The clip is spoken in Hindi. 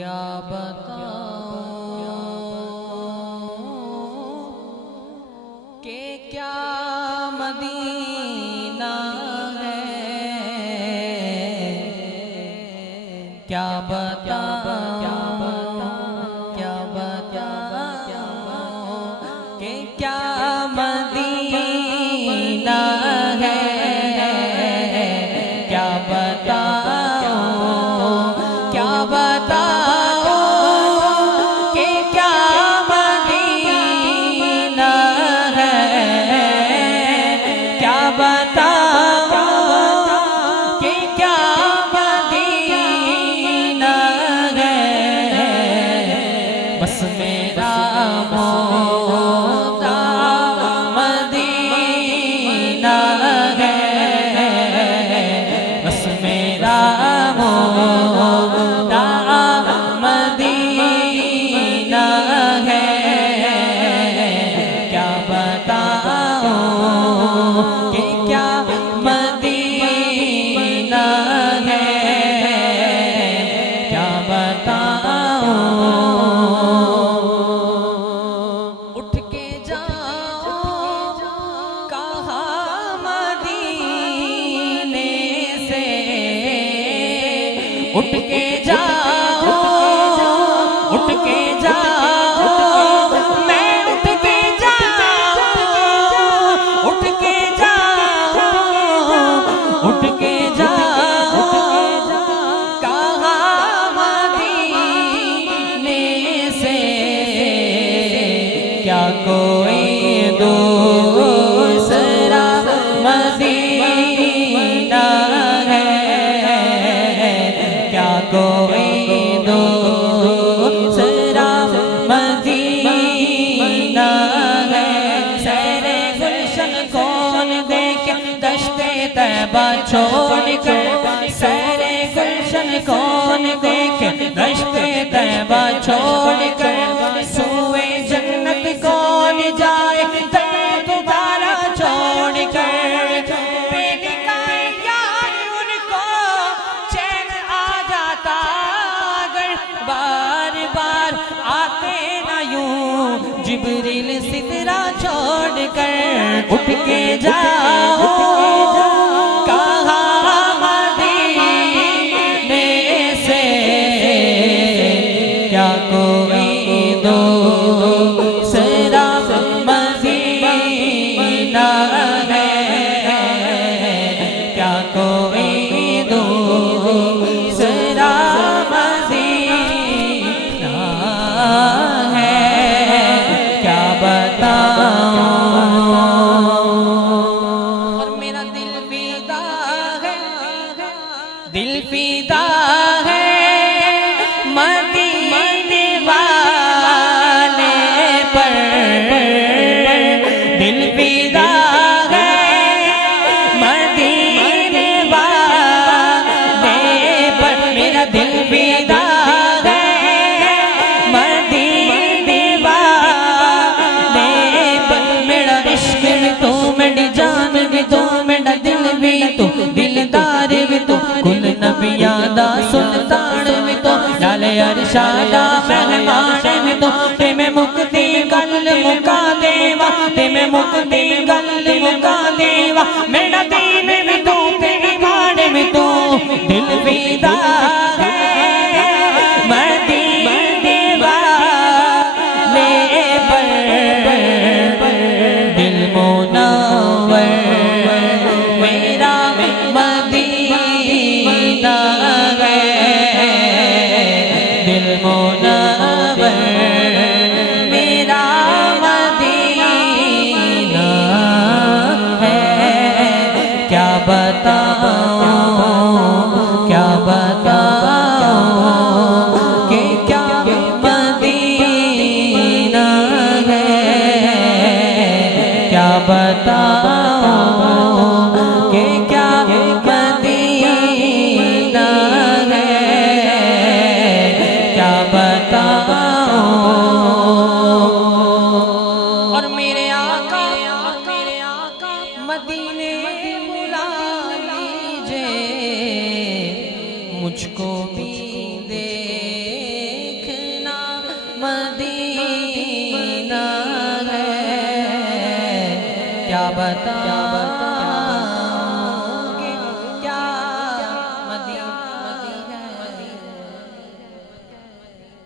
क्या बताऊं कि क्या मदीना है, क्या बताऊं क्या बताऊं कि क्या मदीना है, क्या बताऊं क्या बताऊं कि क्या मदीना है, क्या बताऊं कि क्या मदीना है। बस मेरा मोहता मदीना है, बस मेरा मोहता मदीना है। क्या बताऊं कि क्या मदीना है, क्या बताऊं। उठ के जाओ कहा मदीने से, उठ के जाओ उठ के जाओ, मैं उठ के जाओ उठ के जाओ उठ के जाओ कहा मदीने से। क्या कोई दूसरा मदीना है, क्या कोई दूसरा मदीना है। सैरे गुलशन कौन देखे दश्ते तैबा छोड़ कर, सैरे गुलशन कौन देखे दश्ते तैबा छोड़ कर। सोए जन्नत कौन जाए तुम्हारा छोड़ कर। बेनिकाए यार उनको चैन आ जाता अगर बार बार आते ना यूं जिब्रील सिदरा छोड़ कर। उठ के जाओ कहा मदीने से, क्या कोई दूसरा मदीना है, क्या कोई दूसरा मदीना है, क्या बताऊं। और मेरा दिल फिदा है, दिल फिदा है मदीने वाले पर, दिल फिदा है मदीने वाले पर। मेरा दिल फिदा है मदीने वाले पर। मेरा इश्क भी तू, मेरी जान भी तू, मेरा दिल भी तू, दिलदार भी तू, कुल नबियां दा सुल्तान भी तू, नाले अरशादा मेहमान भी तू। ते में मुक्ति गल मुका देवा, ते में मुक्ति गल मुका देवा। मेरा दीन भी तू, तेरी मान भी तू, दिल फिदा है मदीने वाले पर। दिल मुनव्वर मेरा मदीना है, दिल मुनव्वर मेरा मदीना है। क्या बताऊं क्या बताऊं कि क्या मदीना है, क्या बताऊं कि क्या मदीना है, क्या बताऊं। और मेरे आका मदीने बुला लीजिए, मुझको भी दे बता